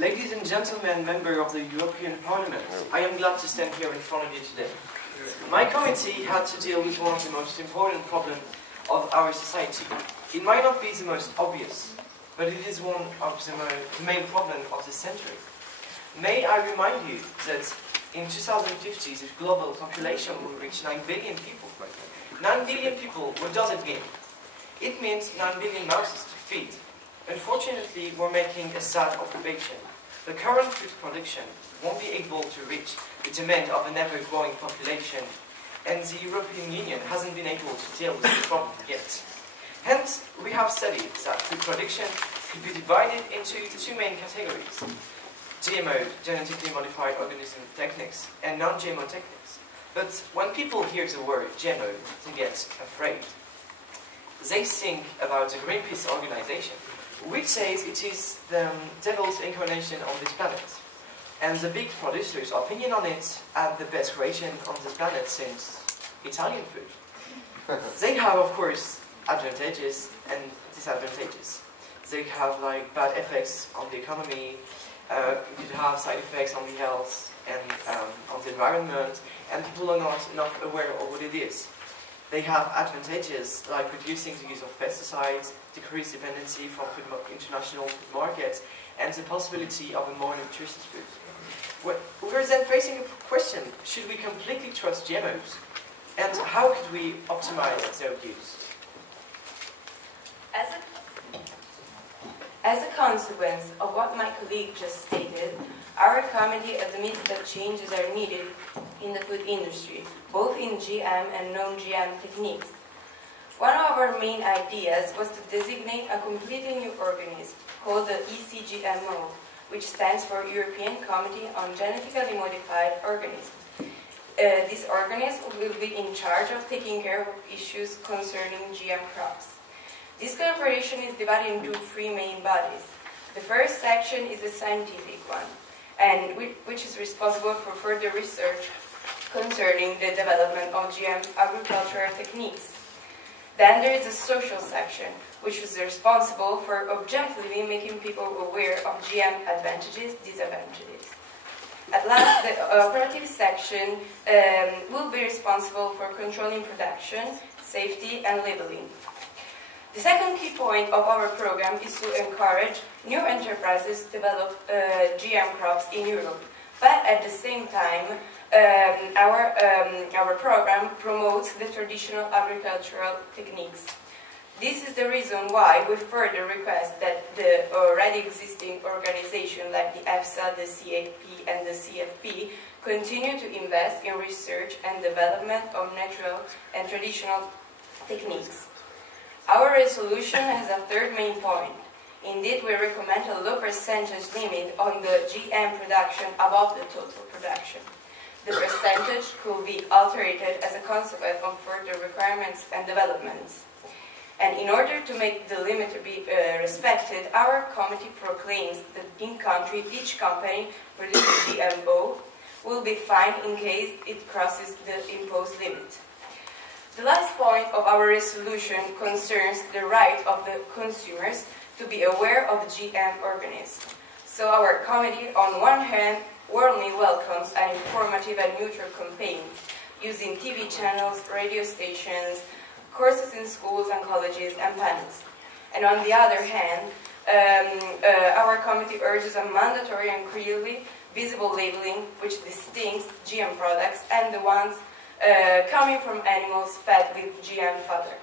Ladies and gentlemen, member of the European Parliament, I am glad to stand here in front of you today. My committee had to deal with one of the most important problems of our society. It might not be the most obvious, but it is one of the main problems of the century. May I remind you that in 2050 the global population will reach 9 billion people. 9 billion people, what does it mean? It means 9 billion mouths to feed. Unfortunately, we're making a sad observation. The current food production won't be able to reach the demand of an ever-growing population, and the European Union hasn't been able to deal with the problem yet. Hence, we have studied that food production could be divided into two main categories: GMO, genetically modified organism techniques, and non-GMO techniques. But when people hear the word GMO, they get afraid. They think about the Greenpeace organization, which says it is the devil's incarnation on this planet. And the big producers' opinion on it are the best creation on this planet since Italian food. They have, of course, advantages and disadvantages. They have like bad effects on the economy, could have side effects on the health and on the environment, and people are not enough aware of what it is. They have advantages like reducing the use of pesticides, decreased dependency from international food markets, and the possibility of a more nutritious food. We're then facing a question: should we completely trust GMOs? And how could we optimize their use? As a consequence of what my colleague just stated, our committee admits that changes are needed in the food industry, both in GM and non-GM techniques. One of our main ideas was to designate a completely new organism called the ECGMO, which stands for European Committee on Genetically Modified Organisms. This organism will be in charge of taking care of issues concerning GM crops. This corporation is divided into three main bodies. The first section is the scientific one, and which is responsible for further research concerning the development of GM agricultural techniques. Then there is a social section, which is responsible for objectively making people aware of GM advantages, disadvantages. At last, the operative section will be responsible for controlling production, safety, and labeling. The second key point of our program is to encourage new enterprises to develop GM crops in Europe, but at the same time, our program promotes the traditional agricultural techniques. This is the reason why we further request that the already existing organizations like the EFSA, the CAP, and the CFP continue to invest in research and development of natural and traditional techniques. Our resolution has a third main point. Indeed, we recommend a low percentage limit on the GM production above the total production. The percentage could be altered as a consequence of further requirements and developments. And in order to make the limit to be respected, our committee proclaims that in country each company producing GMO will be fined in case it crosses the imposed limit. The last point of our resolution concerns the right of the consumers to be aware of GM organisms. So our committee, on one hand, warmly welcomes an informative and neutral campaign using TV channels, radio stations, courses in schools and colleges, and panels. And on the other hand, our committee urges a mandatory and clearly visible labeling which distinguishes GM products and the ones coming from animals fed with GM fodder.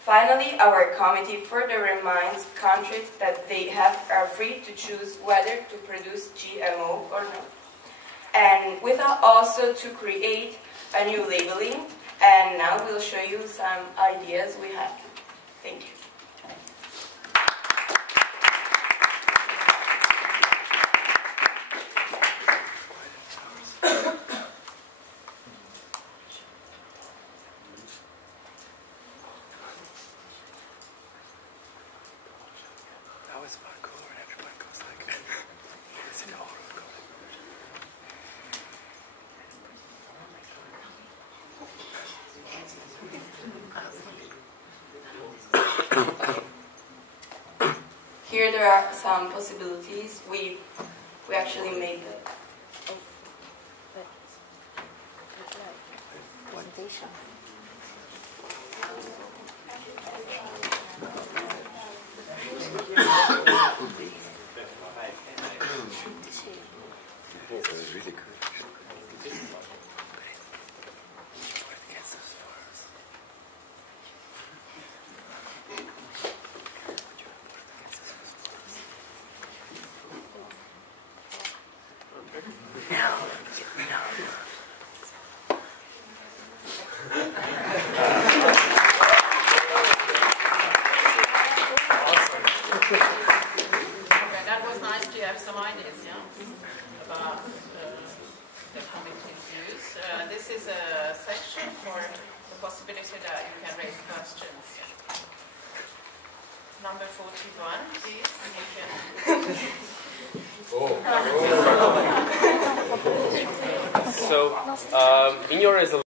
Finally, our committee further reminds countries that they are free to choose whether to produce GMO or not. And we thought also to create a new labeling, and now we'll show you some ideas we have. Thank you. there are some possibilities. We actually made presentation. That was really good. That was nice to have some ideas, yeah, about the committee's views. This is a section for the possibility that you can raise questions. Number 41, please. You can. So, in your resolution,